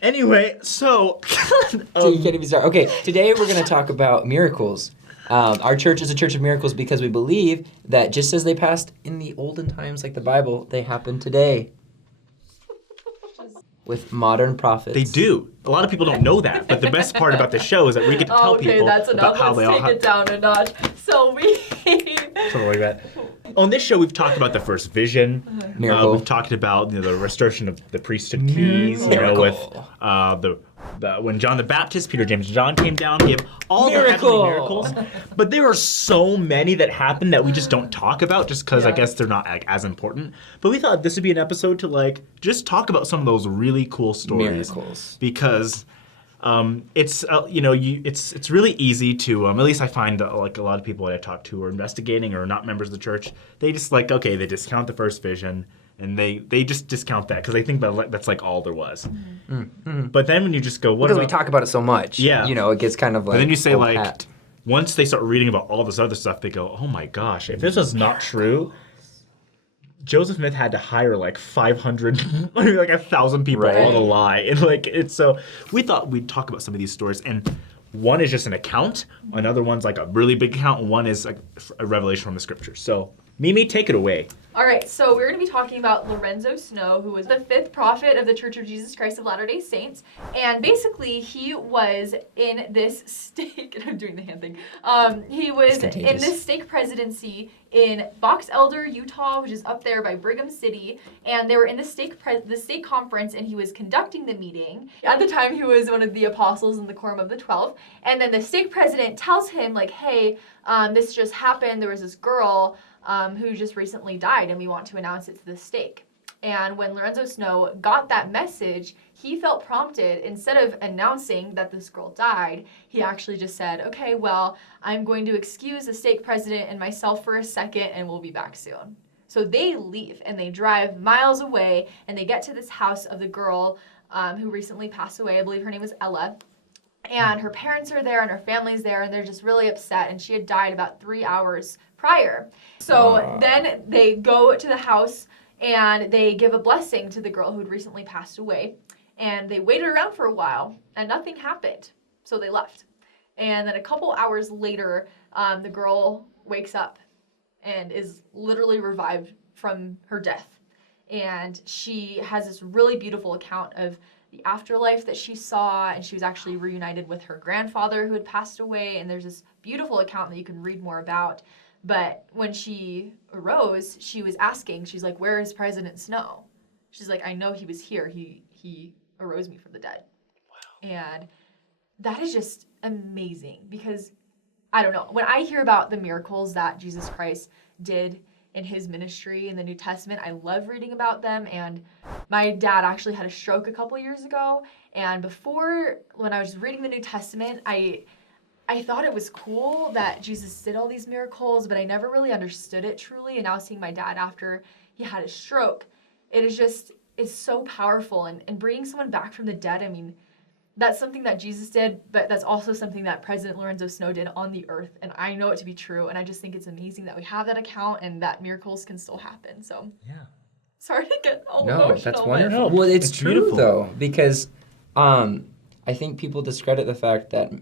Anyway, so... You can't even start. Okay, today we're going to talk about miracles. Our church is a church of miracles because we believe that just as they passed in the olden times, like the Bible, they happen today. With modern prophets. They do. A lot of people don't know that, but the best part about the show is that we get to tell people about how they all have... Let's take it down a notch. So we... Something like that. On this show, we've talked about the first vision. Miracle. We've talked about the restoration of the priesthood keys. With when John the Baptist, Peter, James, and John came down, gave all the heavenly miracles. But there are so many that happen that we just don't talk about, just because I guess they're not as important. But we thought this would be an episode to just talk about some of those really cool stories. Miracles. Because it's it's really easy to at least I find a lot of people that I talk to who are investigating or not members of the church, they just they discount the first vision and they just discount that because they think that's all there was. Mm-hmm. But then when you just go, because we talk about it so much, it gets kind of like. And then you say once they start reading about all this other stuff, they go, oh my gosh, if this was not true. Joseph Smith had to hire 500, 1,000 people all to lie. And so we thought we'd talk about some of these stories. And one is just an account. Another one's a really big account. And one is a revelation from the scriptures. So Mimi, take it away. All right, so we're going to be talking about Lorenzo Snow, who was the fifth prophet of the Church of Jesus Christ of Latter-day Saints. And basically, he was in this stake, and I'm doing the hand thing. He was in this stake presidency in Box Elder, Utah, which is up there by Brigham City. And they were in the stake conference, and he was conducting the meeting. At the time, he was one of the apostles in the Quorum of the 12. And then the stake president tells him, hey, this just happened. There was this girl who just recently died, and we want to announce it to the stake. And when Lorenzo Snow got that message, he felt prompted, instead of announcing that this girl died, he actually just said, okay, well, I'm going to excuse the stake president and myself for a second, and we'll be back soon. So they leave, and they drive miles away, and they get to this house of the girl who recently passed away. I believe her name was Ella. And her parents are there, and her family's there, and they're just really upset, and she had died about 3 hours prior. So then they go to the house and they give a blessing to the girl who had recently passed away. And they waited around for a while and nothing happened. So they left. And then a couple hours later, the girl wakes up and is literally revived from her death. And she has this really beautiful account of the afterlife that she saw, and she was actually reunited with her grandfather who had passed away. And there's this beautiful account that you can read more about. But when she arose, she was asking, she's like, where is President Snow? She's like, I know he was here. He arose me from the dead. Wow. And that is just amazing because, I don't know, when I hear about the miracles that Jesus Christ did in his ministry in the New Testament, I love reading about them. And my dad actually had a stroke a couple years ago. And before, when I was reading the New Testament, I thought it was cool that Jesus did all these miracles, but I never really understood it truly. And now seeing my dad after he had a stroke, it's so powerful. And bringing someone back from the dead, I mean, that's something that Jesus did, but that's also something that President Lorenzo Snow did on the earth. And I know it to be true. And I just think it's amazing that we have that account and that miracles can still happen. So, yeah. Sorry to get all emotional. No, that's wonderful. Well, it's true, beautiful. Though, because I think people discredit the fact that,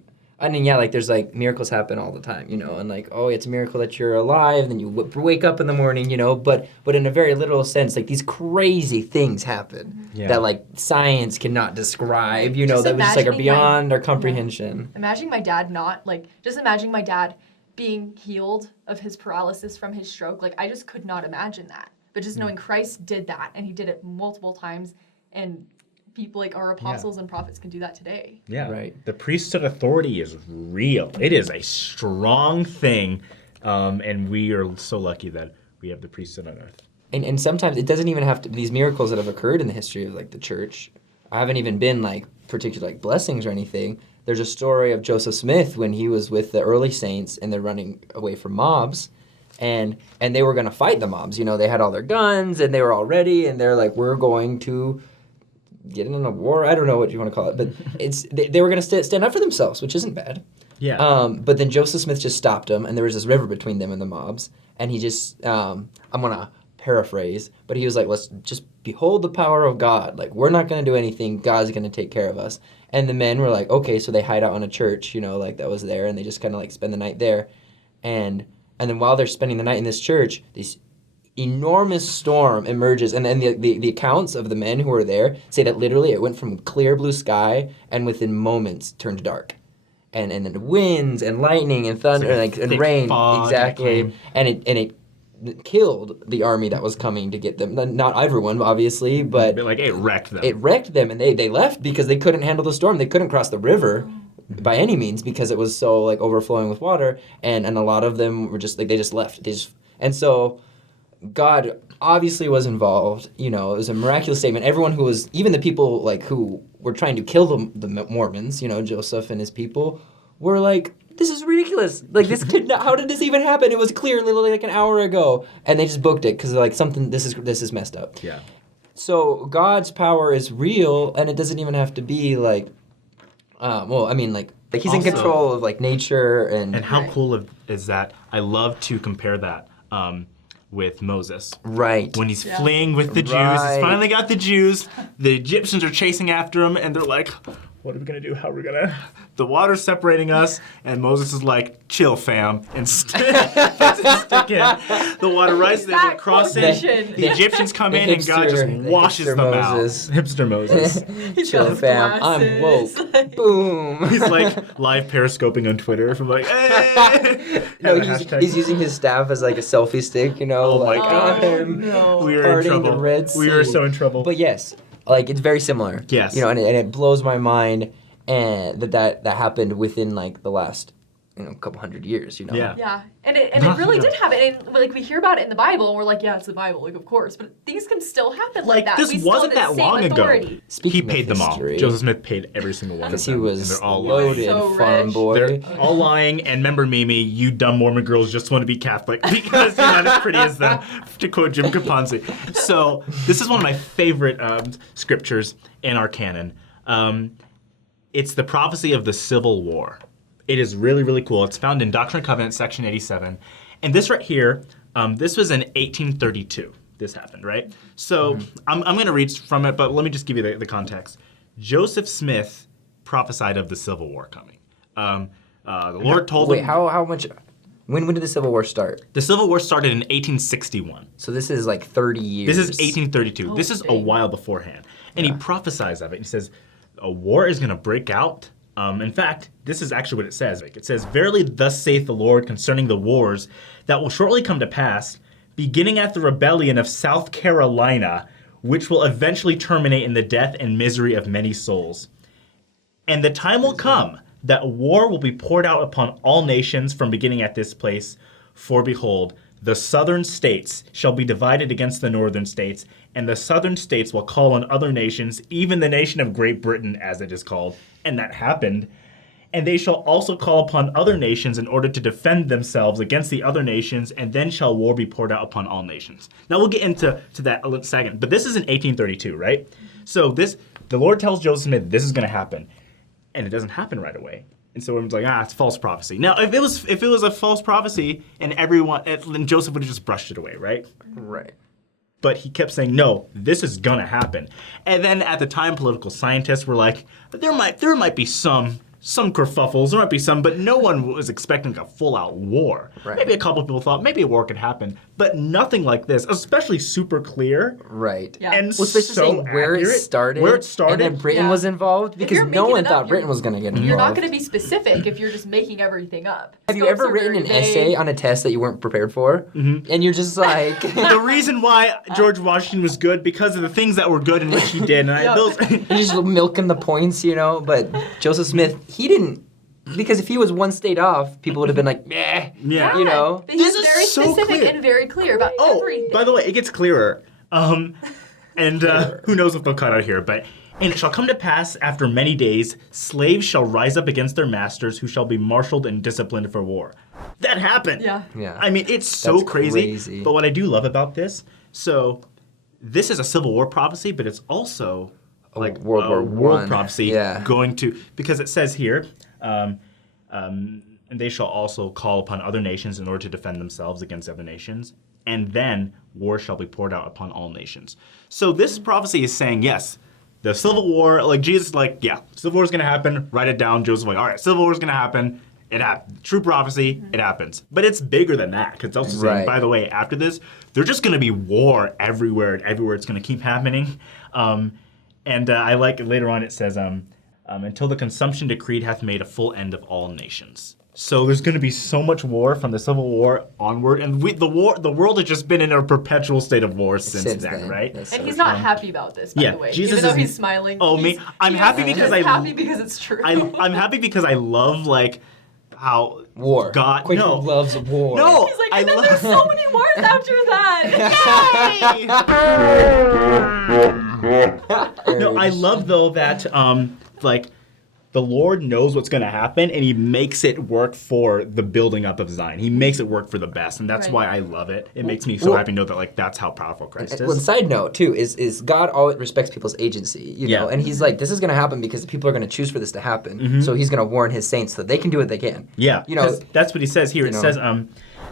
I mean, there's miracles happen all the time, and it's a miracle that you're alive, and then you wake up in the morning, but in a very literal sense, these crazy things happen that science cannot describe, that just are beyond our comprehension. Yeah. Imagine my dad imagine my dad being healed of his paralysis from his stroke. I just could not imagine that. But just knowing Christ did that, and he did it multiple times, and people like our apostles and prophets can do that today. Yeah, right. The priesthood authority is real. It is a strong thing, and we are so lucky that we have the priesthood on earth. And sometimes it doesn't even have to, these miracles that have occurred in the history of the church, haven't even been particular blessings or anything. There's a story of Joseph Smith when he was with the early saints and they're running away from mobs. And they were going to fight the mobs. They had all their guns and they were all ready, and they're we're going to get in a war. I don't know what you want to call it, but they were going to stand up for themselves, which isn't bad. Yeah. But then Joseph Smith just stopped them, and there was this river between them and the mobs, and he just, I'm going to paraphrase, but he was like, let's just behold the power of God. Like, we're not going to do anything. God's going to take care of us. And the men were like, okay, so they hide out in a church, like that was there, and they just kind of like spend the night there. And then while they're spending the night in this church, this enormous storm emerges, and then the accounts of the men who were there say that literally it went from clear blue sky and within moments turned dark. And then winds and lightning and thunder and rain, exactly. And it killed the army that was coming to get them. Not everyone, obviously, but it wrecked them. It wrecked them, and they left because they couldn't handle the storm. They couldn't cross the river by any means because it was so like overflowing with water, and a lot of them were just like they just left. And so God obviously was involved. It was a miraculous statement. Everyone who was, even the people like who were trying to kill the Mormons, Joseph and his people, were like, this is ridiculous. Like, how did this even happen? It was clear literally like an hour ago. And they just booked it because they're like, this is messed up. Yeah. So God's power is real, and it doesn't even have to be like, he's also in control of like nature and how cool is that? I love to compare that with Moses. Right. When he's fleeing with the Jews, he's finally got the Jews. The Egyptians are chasing after him, and they're like, what are we going to do? How are we going to... The water's separating us, and Moses is like, chill, fam, and stick in. The water rises, they will cross it. The Egyptians come in, and God just washes them out. Hipster Moses. Chill, fam, I'm woke. Boom. He's like live periscoping on Twitter from like, hey! He's using his staff as like a selfie stick, Oh my God. We are in trouble. The Red Sea. We are so in trouble. But yes, like it's very similar. Yes. And it blows my mind and that happened within like the last couple hundred years, Yeah. Yeah. And it really did happen. And like we hear about it in the Bible and we're like, yeah, it's the Bible, like of course. But things can still happen like that. This wasn't that long ago. Speaking he paid them all. Joseph Smith paid every single one of them. Because he was they're all loaded farm boy. They're all lying. And remember Mimi, you dumb Mormon girls just want to be Catholic because you're not as pretty as them, to quote Jim Caponzi. So this is one of my favorite scriptures in our canon. It's the prophecy of the Civil War. It is really, really cool. It's found in Doctrine and Covenants, section 87. And this right here, this was in 1832. This happened, right? So I'm going to read from it, but let me just give you the context. Joseph Smith prophesied of the Civil War coming. The Lord told him... Wait, how much... When did the Civil War start? The Civil War started in 1861. So this is like 30 years. This is 1832. This is a while beforehand. And he prophesies of it. He says, a war is going to break out. In fact, this is actually what it says. It says, verily thus saith the Lord concerning the wars that will shortly come to pass, beginning at the rebellion of South Carolina, which will eventually terminate in the death and misery of many souls. And the time will come that war will be poured out upon all nations from beginning at this place. For behold, the southern states shall be divided against the northern states, and the southern states will call on other nations, even the nation of Great Britain, as it is called. And that happened. And they shall also call upon other nations in order to defend themselves against the other nations, and then shall war be poured out upon all nations. Now we'll get into that in a second, but this is in 1832, right? So the Lord tells Joseph Smith this is going to happen, and it doesn't happen right away. And so everyone's like, it's false prophecy. Now, if it was a false prophecy, and then Joseph would have just brushed it away, right? Right. But he kept saying, no, this is gonna happen. And then at the time, political scientists were like, there might be some kerfuffles, there might be some, but no one was expecting a full-out war. Right. Maybe a couple of people thought maybe a war could happen, but nothing like this, especially super clear. Right. Yeah. And especially so saying where it started, and then Britain was involved, because no one thought Britain was going to get involved. You're not going to be specific if you're just making everything up. Have you ever written an essay on a test that you weren't prepared for? Mm-hmm. And you're just like... The reason why George Washington was good, because of the things that were good in which he did. And you're just milking the points, but Joseph Smith, he didn't... Because if he was one state off, people would have been like, meh, yeah. But he's very specific and very clear about everything. By the way, it gets clearer. Who knows what they'll cut out here, but... And it shall come to pass, after many days, slaves shall rise up against their masters, who shall be marshaled and disciplined for war. That happened. Yeah. I mean, it's so crazy. But what I do love about this, so this is a Civil War prophecy, but it's also like World War I prophecy going to, because it says here, and they shall also call upon other nations in order to defend themselves against other nations. and then war shall be poured out upon all nations. So this prophecy is saying, yes, the civil war, like Jesus, like, yeah, civil war is going to happen. Write it down. Joseph, like, all right, civil war is going to happen. It happened. True prophecy, it happens. But it's bigger than that. Because it's also saying, by the way, after this, there's just going to be war everywhere, and everywhere it's going to keep happening. I like later on it says, until the consumption decreed hath made a full end of all nations. So there's going to be so much war from the Civil War onward, and the world has just been in a perpetual state of war since then, right? And he's not happy about this, by the way. Jesus even though he's smiling. Oh, I'm happy because happy because it's true. I'm happy because I love like how war. God Kwaku loves war. No, he's like, and then there's so many wars after that. Yay! No, I love though that like the Lord knows what's going to happen, and He makes it work for the building up of Zion. He makes it work for the best, and that's why I love it. It makes me so happy to know that like that's how powerful Christ is. Well, side note too is God always respects people's agency, you know, and He's like, this is going to happen because people are going to choose for this to happen. So He's going to warn His saints so that they can do what they can. Yeah, you know, that's what He says here. It says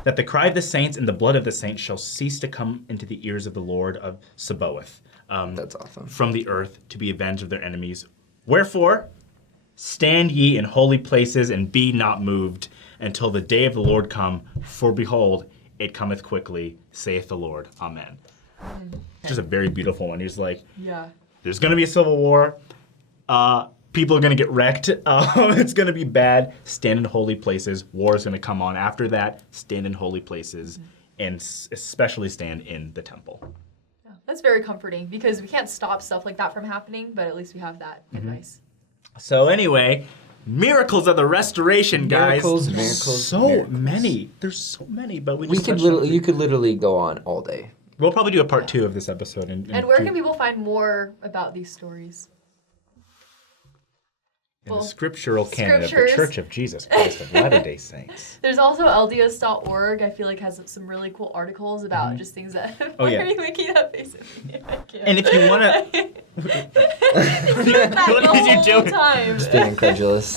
that the cry of the saints and the blood of the saints shall cease to come into the ears of the Lord of Sabaoth. That's awesome. From the earth to be avenged of their enemies. Wherefore, stand ye in holy places and be not moved until the day of the Lord come. For behold, it cometh quickly, saith the Lord. Amen. Just a very beautiful one. He's like, there's going to be a civil war. People are going to get wrecked. It's going to be bad. Stand in holy places. War is going to come on. After that, stand in holy places and especially stand in the temple. That's very comforting because we can't stop stuff like that from happening, but at least we have that advice. So anyway, miracles of the restoration, guys. Miracles. So many. There's so many, but you could literally go on all day. We'll probably do a part 2 of this episode. And where can people find more about these stories? In the scriptural canon of the Church of Jesus Christ of Latter-day Saints. There's also LDS.org. I feel like has some really cool articles about just things that. Why are you making that face at me? And if you want to, what did you do? Just being incredulous.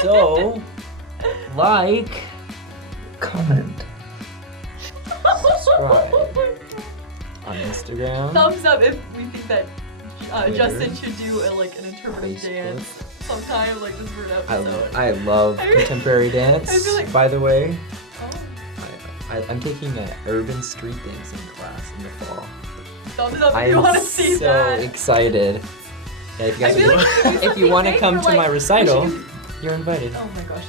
So, like, comment, subscribe on Instagram. Thumbs up if we think that Justin should do an interpretive dance sometime, like just for an episode. I love contemporary dance. I feel like, by the way, I'm taking an urban street dancing class in the fall. Thumbs up if you want to see that. I'm so excited. Yeah, if you guys if you want to come to my recital, you're invited. Oh my gosh.